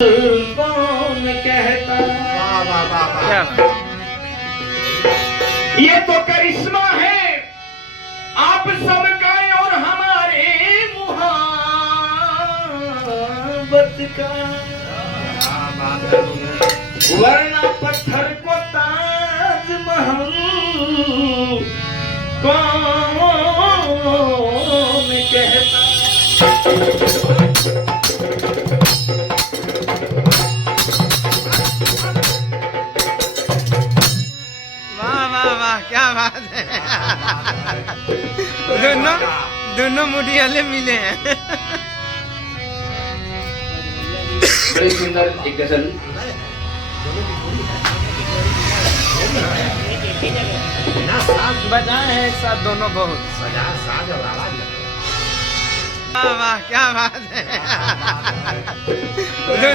कौन कहता ये तो करिश्मा है आप सबका और हमारे मुहब्बत का, वरना पत्थर को ताजमहल कौन कहता। क्या बात है। दोनों मुड़ी वाले मिले हैं। बड़ी सुंदर एक गजल। बजाए हैं एक साथ दोनों बहुत। वाह वाह क्या बात है।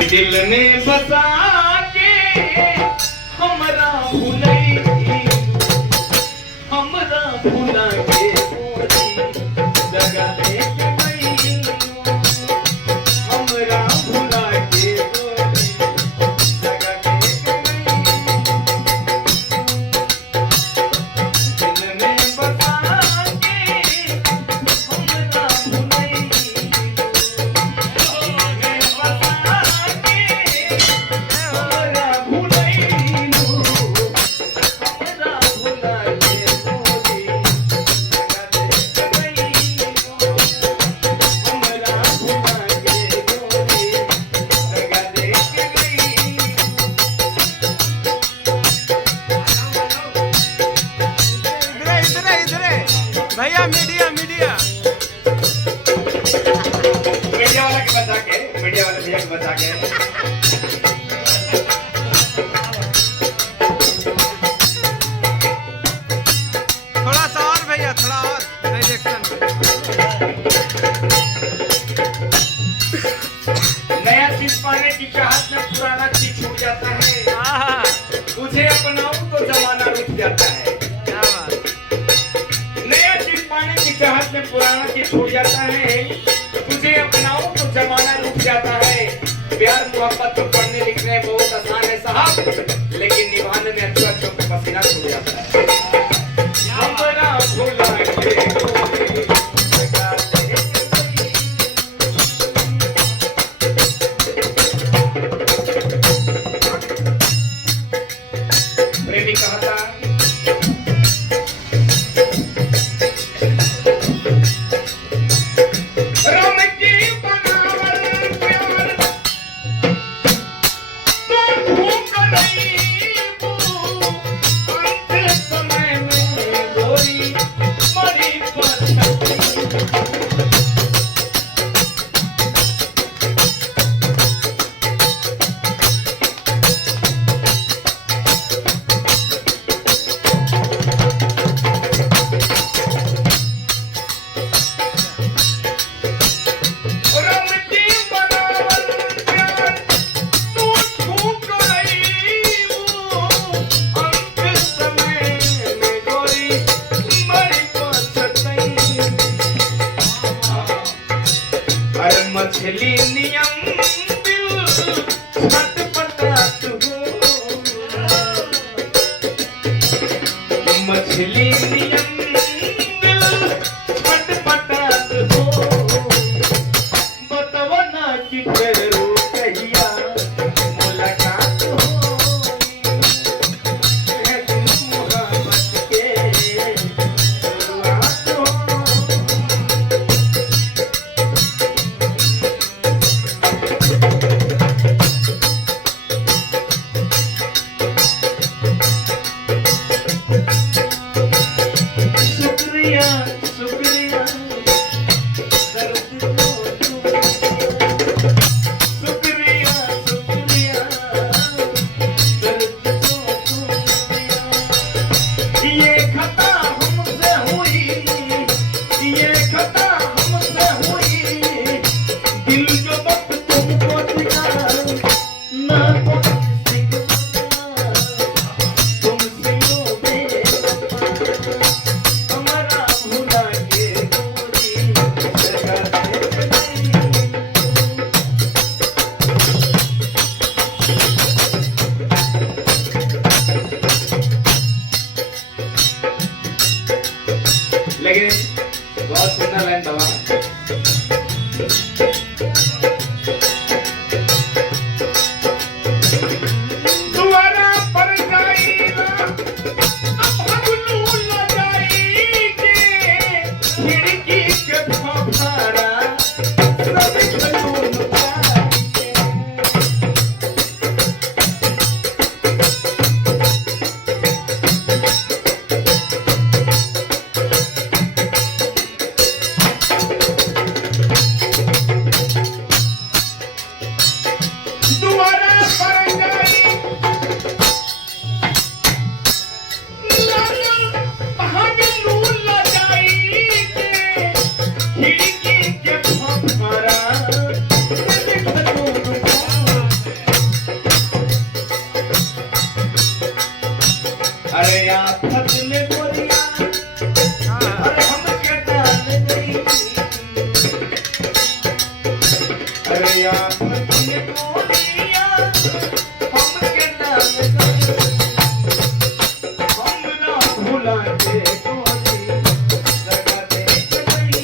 दिल ने बसा के हमरा भुलई, हमरा भुला के जगा दे के नहीं, हमरा भुला के जगा दे के नहीं। दिल में बसा के हमरा भुलई, दिल में बसा के हमरा भुलई, हमरा भुला के भैया मीडिया मीडिया वाला के बचा के, मीडिया वाले भैया के बचा के। थोड़ा सा और भैया, थोड़ा और डायरेक्शन। नया चीज पाने की चाहत में पुराना चीज छूट जाता है, तुझे अपनाऊं तो जमाना रुक जाता है। क्या बात। नया चीज पाने की चाहत में पुराना चीज छूट जाता है, तुझे अपनाऊं तो जमाना रुक जाता है। प्यार मोहब्बत तो पढ़ने लिखने बहुत आसान है साहब, लेकिन निभाने में अच्छे अच्छों का पसीना छूट जाता है। हमरा भुला के प्रेमी कहता राम की बनावल प्यार तो भूख नहीं, अंत नारायण बाबा। दुआरा पर जाइला अब हगलू न जाइके खिड़की के फफारा सब खलून पाइके। दुआरा पर जाई हगलू न जाइके खिड़की के फफारा सब खलून पाइके। अरे आफत में गोरिया अरे हम के डाल गई। अरे आफत में गोरिया हम के डाल गई। हम ना भुला के गोरी लगा दे गई।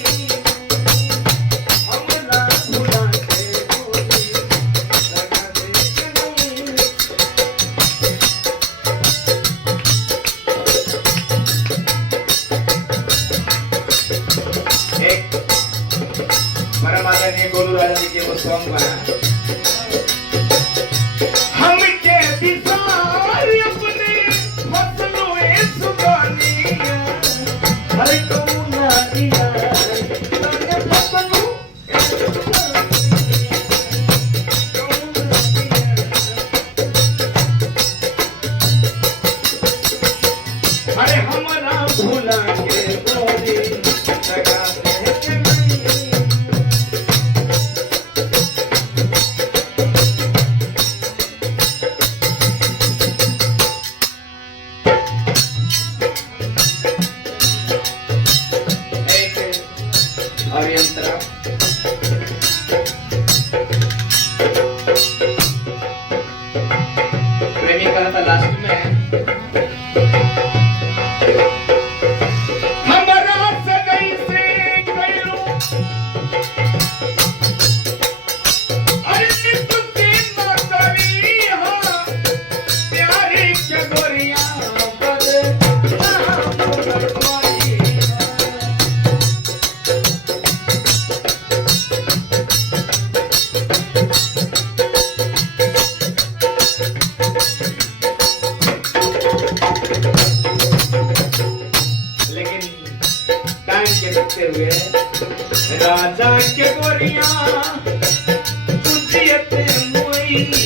हम ना भुला के गोरी लगा दे गई। एक परम आदरणीय गोलू राजा जी के वो सॉन्ग बना हम के बिसार अपने फसलों सुगानिया हर को ना दिया तने फसलों अरे हमारा भूला के गोरी लगा दे गई। एक और यंत्र प्रेमी कहा था लास्ट में हमारा सगाई से करो अरे तुझसे ना करी हाँ प्यारे के गोरिया बदे लेकिन टाइम के देखते हुए राजा के गोरिया तुझे ते मोई